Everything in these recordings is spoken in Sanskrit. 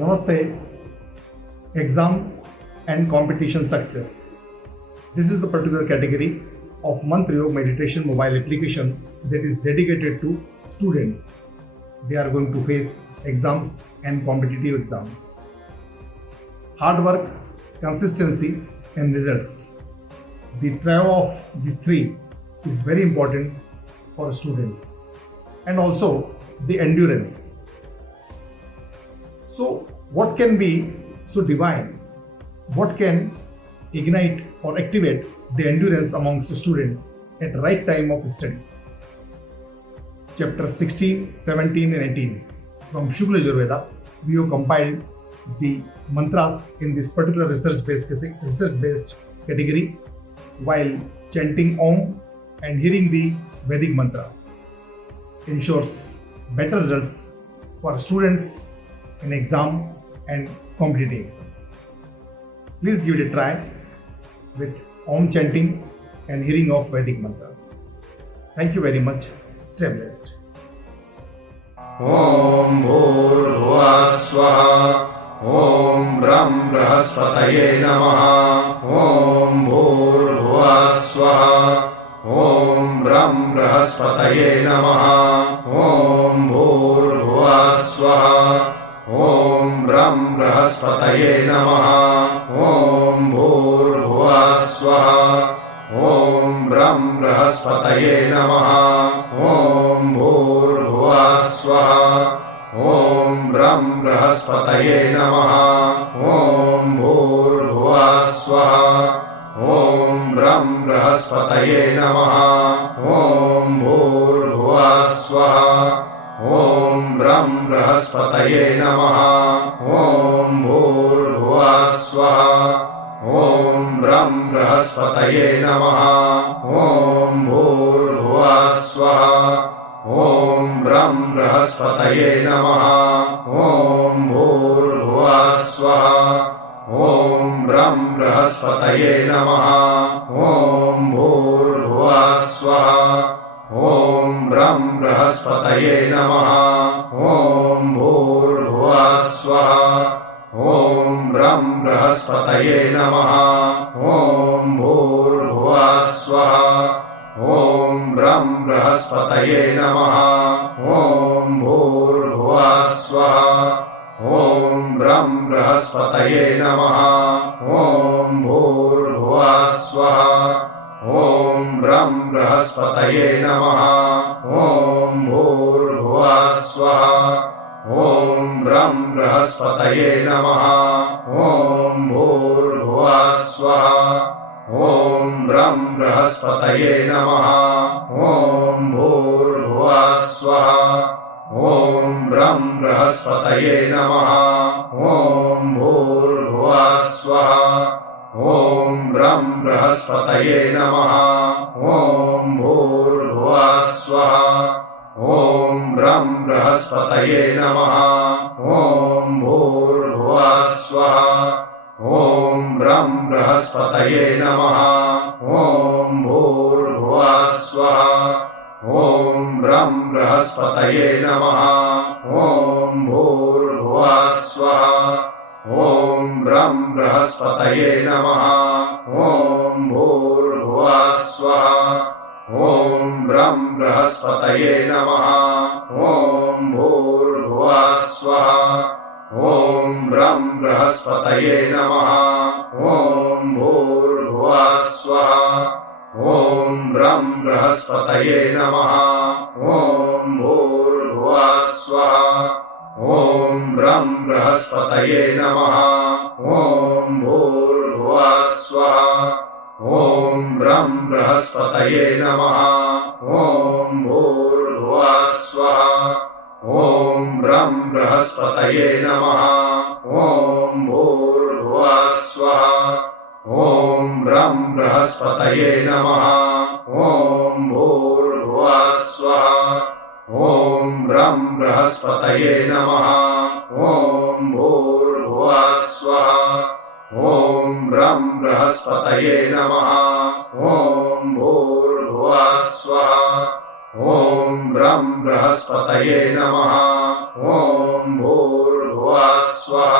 Namaste. Exam and competition success. This is the particular category of Mantra Yoga meditation mobile application that is dedicated to students. They are going to face exams and competitive exams. Hard work, consistency, and results. The trio of these three is very important for a student, and also the endurance. So, what can be so divine? What can ignite or activate the endurance amongst the students at the right time of study? Chapter 16, 17 and 18 from Shukla Yajurveda, we have compiled the mantras in this particular research-based category while chanting Om and hearing the Vedic mantras. Ensures better results for students in exam and competitive exams. Please give it a try with Om chanting and hearing of Vedic mantras. Thank you very much. Stay blessed. Om Bhurvuvah Swaha Om Brahm Brihaspataye Namaha Om Bhurvuvah Swaha Om Brahm Brihaspataye Namaha Om Bhurvuvah Swaha Om Brahm Brihaspataye Namaha Om Bhurvuvah Swaha Om Brahm Brihaspataye Namaha Om Bhurvuvah Swaha Om Brahm Brihaspataye Namaha Om Bhurvuvah Swaha Om Brahm Brihaspataye Namaha Om Bhurvuvah Swaha Om Brahm Brihaspataye Namaha Om Bhurvuvah Swaha Om Brahm Brihaspataye Namaha Om Bhurvuvah Swaha Om Brahm Brihaspataye Namaha Om Bhurvuvah Swaha Om Brahm Brihaspataye Namaha Om Bhurvuvah Swaha Om Brahm Brihaspataye Namaha Om Bhurvuvah Swaha Om Brahm Brihaspataye Namaha Om Bhurvuvah Swaha Om Brahm Brihaspataye Namaha Om Bhurvuvah Swaha Om Brahm Brihaspataye Namaha Om Bhurvuvah Swaha Om Brahm Brihaspataye Namaha Om Bhurvuvah Swaha Om Brahm Brihaspataye Namaha Om Bhurvuvah Swaha Om Brahm Brihaspataye Namaha Om Bhurvuvah Swaha Om Brahm Brihaspataye Namaha Om Bhurvuvah Swaha Om Brahm Brihaspataye Namaha Om Bhurvuvah Swaha Om Brahm Brihaspataye Namaha Om Bhurvuvah Swaha Om Brahm Brihaspataye Namaha Om Bhurvuvah Swaha Om Brahm Brihaspataye Namaha Om Bhurvuvah Swaha Om Brahm Brihaspataye Namaha Om Bhurvuvah Swaha Om Brahm Brihaspataye Namaha Om Bhurvuvah Swaha Om Brahm Brihaspataye Namaha Om Bhurvuvah Swaha Om Brahm Brihaspataye Namaha Om Bhurvuvah Swaha Om Brahm Brihaspataye Namaha Om Bhurvuvah Swaha Om Brahm Brihaspataye Namaha Om Bhurvuvah Swaha Om Brahm Brihaspataye Namaha Om Bhurvuvah Swaha Om Brahm Brihaspataye Namaha Om Bhurvuvah Swaha Om Brahm Brihaspataye Namaha Om Bhurvuvah Swaha Om Brahm Brihaspataye Namaha Om Bhurvuvah Swaha Om Brahm Brihaspataye Namaha Om Bhurvuvah Swaha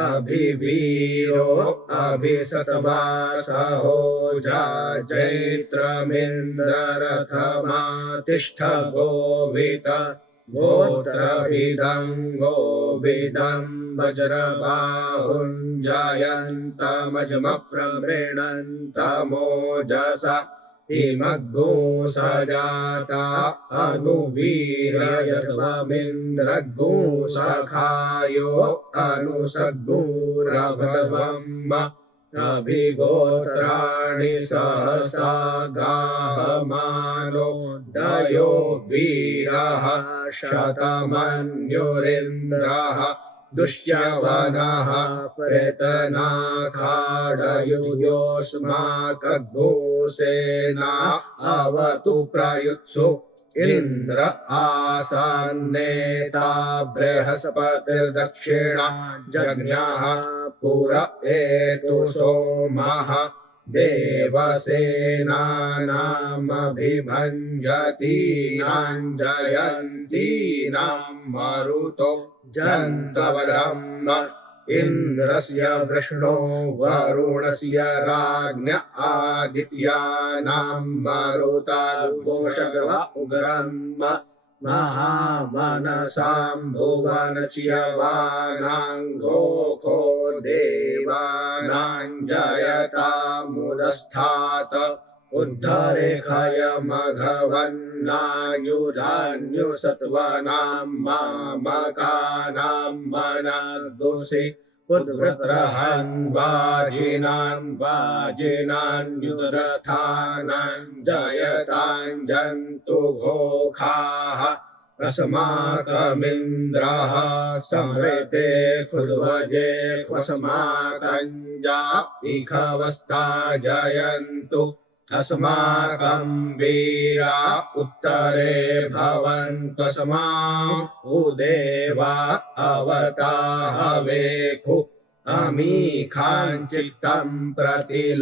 अभिवीरो अभिसतवासहो जैत्रमिन्द्ररथमा तिष्ठ गोवित गोत्रभिदं गोविदं वज्रबाहुञ्जयन्तमजमप्रमृणन्तमोजसा हिमग्गो सजाता अनुवीरयध्वमिन्द्रग्गो सखायो अनुसग्गुरभवम् अभिगोत्राणि सहसा गाहमानो दयो वीरः शतमन्युरिन्द्रः दुष्यवनः प्रेतनाखाडयुयोऽस्माकघोषेना अवतु प्रयुत्सु इन्द्र आसन्नेता बृहस्पतिर्दक्षिणा जज्ञः पुर एतु सोमः देवसेनानामभिभञ्जतीनां जयन्तीनां मरुतो जन्तवरम् इन्द्रस्य वृष्णो वरुणस्य राज्ञ आदित्यानां मरुताघोषग्रव उग्रम् महामनसां भुवनच्यवानां घोखो देवानां जयतामुदस्थात उद्धरेखयमघवन्नायुधान्युसत्त्वानां मामकानां मनगुंसि उद्वृत्रहन् वाजिनान्युद्रस्थानां जयतां जन्तु घोखाः अस्माकमिन्द्रः संहृते खुद्वजे ख्वस्माकञ्जा इखवस्ता जयन्तु अस्माकं वीरा उत्तरे भवन्तस्मा उदेवा अवताहवेखु अमीखाञ्चित्तं प्रतिलोभयन्ति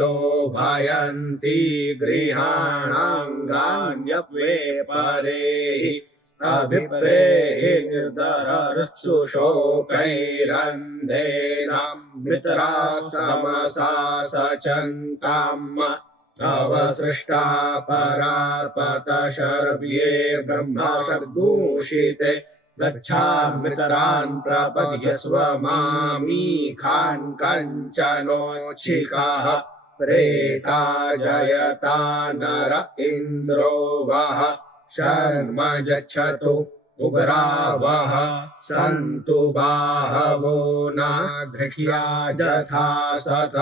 गृहाणाङ्गान्यप्ये परेहि अभिप्रेहि निर्दहर्षु शोकैरन्धेन मृतरास्तमसा सचन्ताम् अवसृष्टा परापतशरव्ये ब्रह्मा सद्दूषिते गच्छामृतरान् प्रपद्यस्व मामीखान् कञ्चनोच्छिकाः प्रेता जयता नर इन्द्रो वः शर्म यच्छतु उग्रावः सन्तु बाहवो नाघृष्या यथा सथ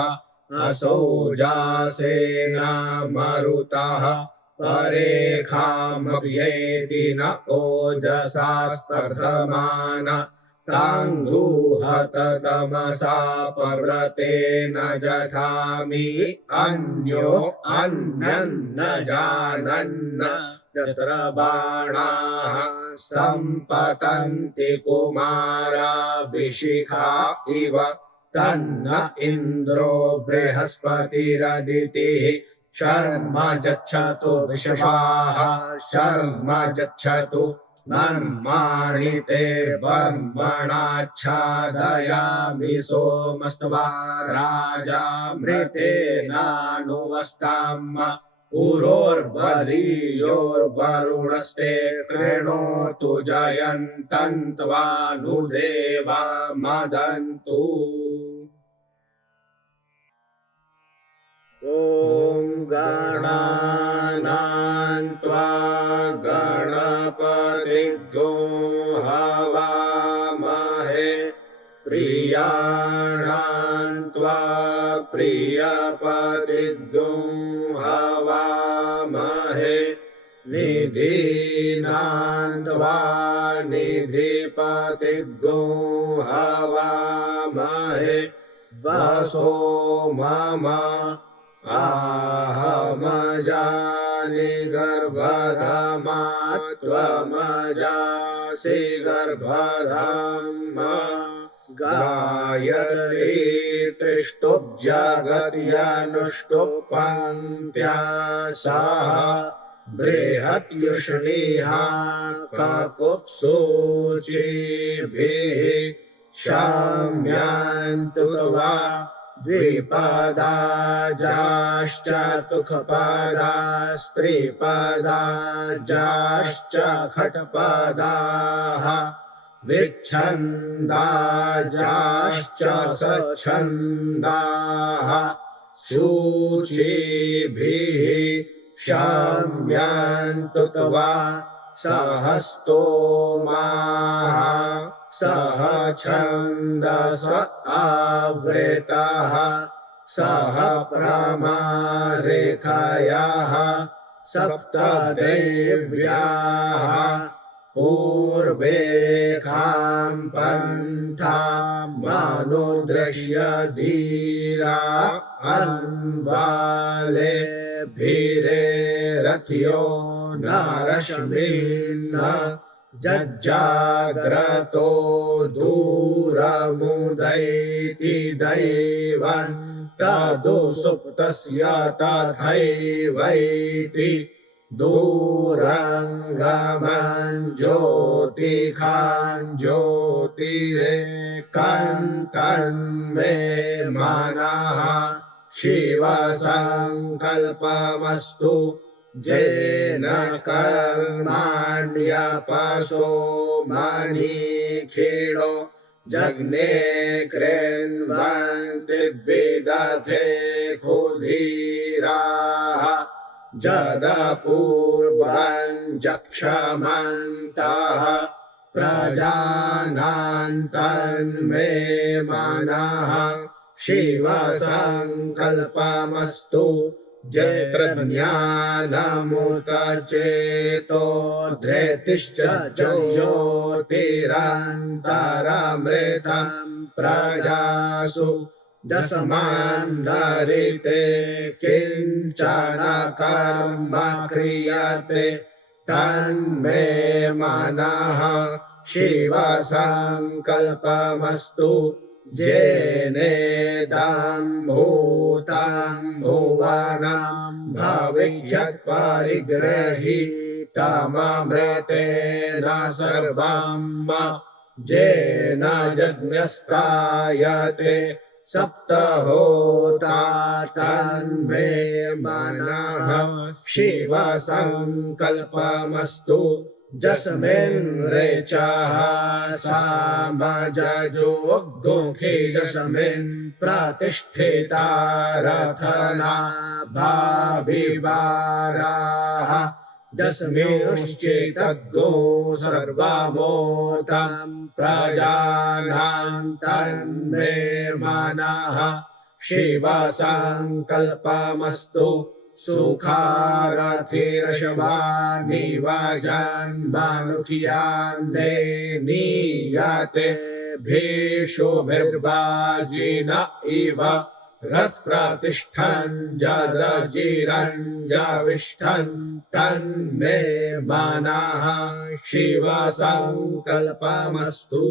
असौ जासेना मरुतः परेखामभ्येति न ओजसा स्पर्धमान ताङ्गुहत तमसा पर्वतेन जठामि अन्यो अन्यन्न जानन्न यत्र बाणाः सम्पतन्ति कुमारा विशिखा इव तन्न इन्द्रो बृहस्पतिरदितिः शर्म यच्छतु विश्वाः शर्म यच्छतु मन्माणि ते वर्मणाच्छादयामि सोमस्त्वा राजामृतेनानुवस्ताम् उरोर्वरीयोर्वरुणस्ते कृणोतु जयन्तन्त्वानुदेवा मदन्तु ॐ गणानां त्वा गणपतिग्गो हवामहे प्रियाणां त्वा प्रियपतिग्गो हवामहे निधीनां त्वा निधिपतिग्गो हवामहे वसो मम आहमजानि गर्भधमा त्वमजासि गर्भधमा गायत्री त्रिष्टुप्जगत्यनुष्टुप्पन्त्या सह बृहत्युष्णीः काकुत्सूचिभिः शाम्यान्तुत्वा द्विपदाजाश्चतुःपदास्त्रिपदाजाश्च खट्पदाः विच्छन्दाजाश्च सच्छन्दाः सूचिभिः शाम्यान्तुत्वा सहस्तोमाः सह छन्दस आवृताः सह प्रमारेखयाः सप्तदेव्याः पूर्वेखां पन्थामनुदृश्य धीरा अन्वालेभिरेरथ्यो नारश्मिन्न जज्जाग्रतो दूरमुदैति दैवं तदुसुप्तस्य तथैवैति दूरङ्गमं ज्योतिखां ज्योतिरेकन्तन्मे मनः शिवसङ्कल्पमस्तु जेन कर्माण्यपसो मणिखिलो जग्ने कृण्वन्ति विदधे खुधीराः जदपूर्वं जक्षमन्तः प्रजानान्तन्मे मनः शिवसङ्कल्पमस्तु जयप्रज्ञानमुत चेतो धृतिश्च ज्योतिरन्तरमृतं प्रजासु दशमान्नरिते किञ्चन कर्म क्रियते तन्मे मनः शिवसङ्कल्पमस्तु जेनेदं भूतं भुवनं भविष्यत्परिगृहीतममृतेन सर्वं जेन यज्ञस्तायते सप्तहोता तन्मे मनः शिवसङ्कल्पमस्तु जस्मिन् ऋचः सामजजोग्गुंखि जस्मिन् प्रतिष्ठिता रथना भाविवाराः दस्मिंश्चेतद्गो सर्वमोतं प्रजानां तन्मे मनः शिवसङ्कल्पमस्तु सुखारथिरशवानिव जन्मनुखियान्ने नीयते भीषुभिर्वाजिन इव रथप्रतिष्ठन् जदजिरञ्जविष्ठन् तन्मे मनः शिवसङ्कल्पमस्तु।